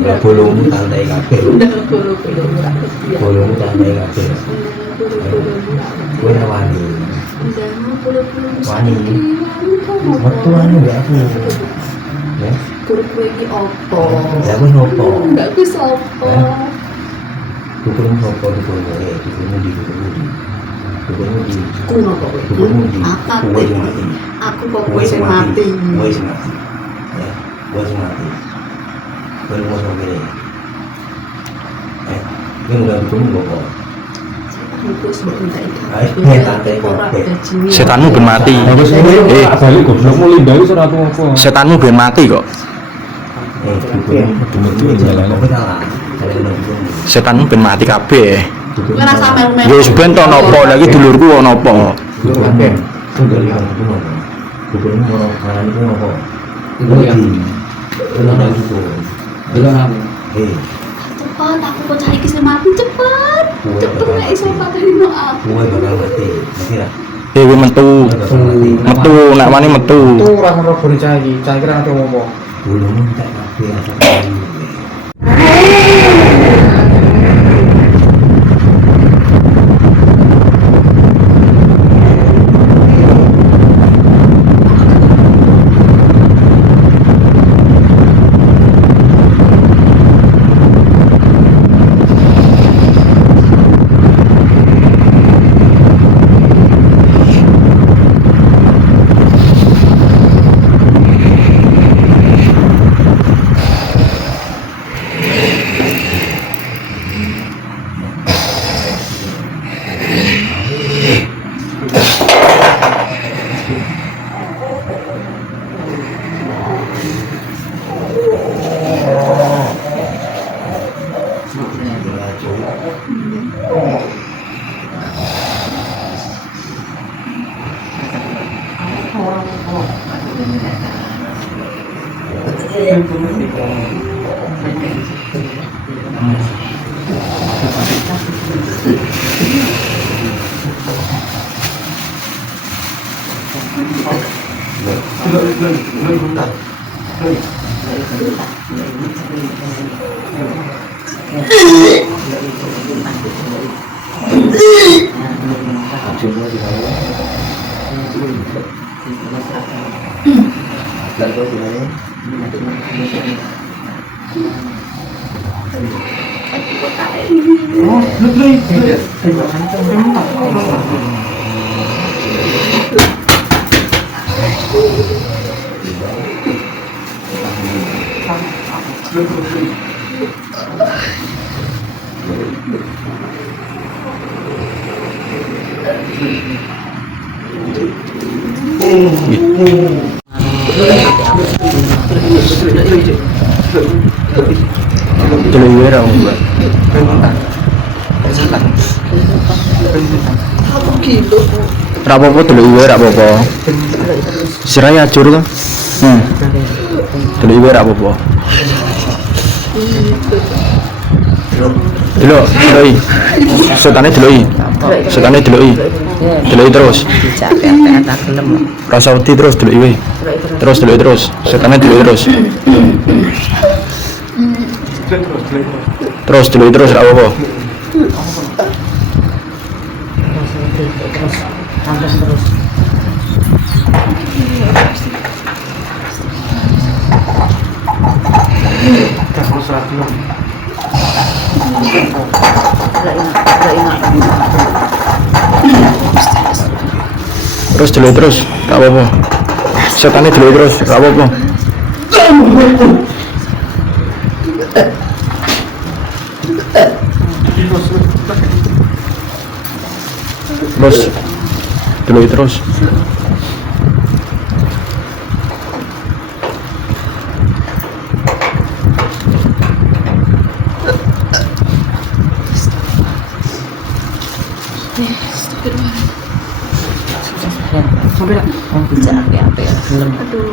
Bolongmu santai kabeh. Bolongmu santai kabeh. Kowe wani. Wani. Metu anu enggak aku. Ya. Kowe iki opo? Ya wis opo? Enggak wis opo. Dukunmu opo dukunmu? Dukunmu di. Dukunmu di. Kuno kok. Dukunmu di. Aku Kowe mati. aku kok kowe sing mati. Kowe sing mati. Ya, kowe sing mati. Kowe mau sampe ini. Ini udah dukunmu opo? Setanmu ben mati. Goblokmu limbah wis ora apa-apa. Setanmu ben mati kok. Setanmu ben mati kabeh. Kowe rasa melu-melu. Ya wis ben to napa lagi dulurku ana apa? Dukunmu mau marani ku opo? Cepat, aku kok cari kisah mati cepet. Cepet gak iso patahino aku. Kowe bakal mati. Ngerti ra? Kowe metu. Metu nek wani metu. Tuh ora ngono bone cah iki. Cah iki ora ngerti ngomong. Bolongmu tak kabeh asa kali. Dulu wae ra. Aku gitu. Ra apa-apa dulu wae ra apa-apa. Sirai ajur to. Dulu wae ra apa-apa. Delok. Setane deloki. Setane deloki. Deloki terus. Rasa wedi terus deloki wae. Terus deloki terus. Setane deloki terus. Terus deloki terus ra apa-apa. Terus deloki terus ra apa-apa. Setane deloki terus ra apa-apa. Terus deloki terus. Sampai lah. Bisa apa-apa ya. Aduh.